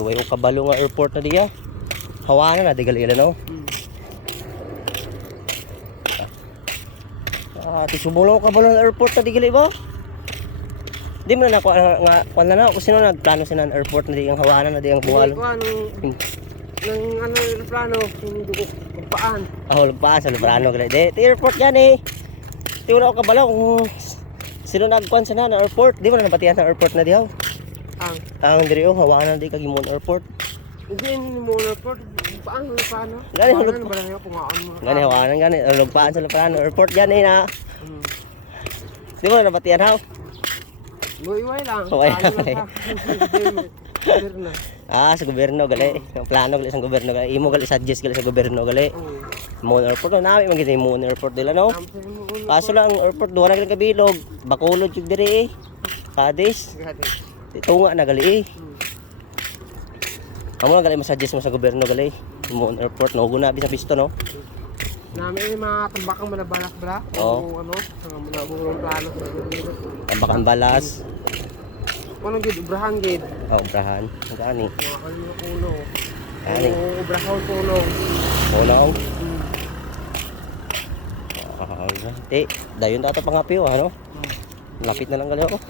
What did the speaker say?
Way o kabalo nga airport na diya. Hawanan na di gali no. Tisubolo ka kabalo nga airport na di gali ba? Di mo na ako nga kuan na ako sino nagplano sa airport na di ang hawanan na di ang buwalo. Nang ano yung plano, hindi ko paan. Lugpaan sa Lubrano gali. Di airport yan eh. Di wala ko kabalo kung sino nagkuan sa na airport. Di mo na nabatihan sa airport na diyaw. Ang diri oh hawanan di kagimon airport. Hindi mo airport. Paano plano? Gani hulog ba lang yung pungaan mo? Gani hawanan gani lugpaan sa Lubrano airport yan eh na. Di mo na nabatihan ha. Iway lang. Iway lang. Sa gobyerno gali. Ang plano gali sa gobyerno gali. Imo gali suggest gali sa gobyerno gali. Mon airport na man gid mon airport dila no. Kaso lang ang airport duha na gali kabilog. Bacolod jud diri eh. Cadiz. Tunga na gali eh. Amo gali ma-suggest mo sa gobyerno gali. Mon airport no guna bisa pisto no. Namin mga tambakang malabalak bala. Oo. Ano, mga bulong plano. Tambakang balas. Ano gid ubrahan gid. Ubrahan. Gani. Mga kanino kuno. Gani. Ubrahan kuno. Kuno. Dayon data pangapiw ano. Lapit na lang gali ako.